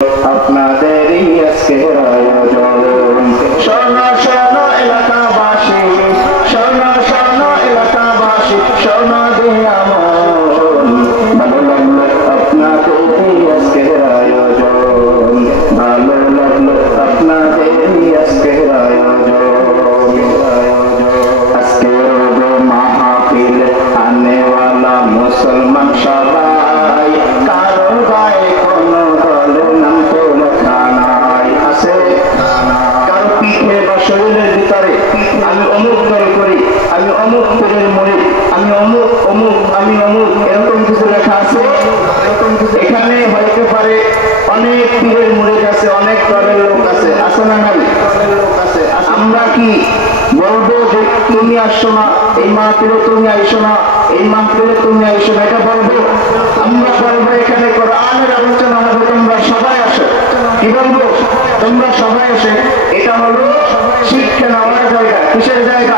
আপনাদেরই আজকের আয়োজন। শোনো শোনো এলাকাবাসী, শোনো শোনো এলাকাবাসী, শোনো দিয়া মন, ভালো লাগলো আপনাদেরই আজকের আয়োজন, ভালো লাগলো আপনাদেরই আজকের আয়োজন। আজকের মাহফিল আনেওয়ালা মুসলমান সবাই, কারো গায়ে কোনো দলের নাম তো লেখা নাই। আছে কারো পিঠে বা শরীরের ভিতরে আমি অমুক দল করি, আমি অমুক পীরের মুরিদ, আমি অমুক অমুক, আমি অমুক, এরকম কিছু লেখা আছে? এখানে হইতে পারে অনেক পীরের মুরিদ আছে, অনেক দলের লোক আছে, আছে না নাই? আমরা কি বলবো যে তুমি আসছো না, এই মাহফিলে তুমি আইসো না, এই মাহফিলে তুমি আইসো না, এটা বলবো? আমরা বলবো এখানে কোরআনের আলোচনা হবে, তোমরা সবাই আসো। কি বলবো? তোমরা সবাই আসে। এটা হলো শিক্ষা নেওয়ার জায়গা। কিসের জায়গা?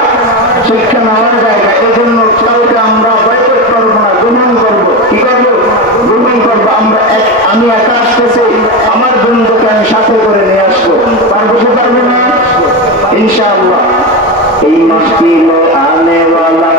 শিক্ষা নেওয়ার জায়গা। এই জন্য কাউকে আমরা বয়কট করবো না, গ্রহণ করবো। কি করবো? গ্রহণ করবো। আমি একা আসতেছি, আমার বন্ধুকে আমি সাথে করে নিয়ে আসবো। পারবো কি পারবো না? ইনশাআল্লাহ। এই মাহফিলে আনেওয়ালা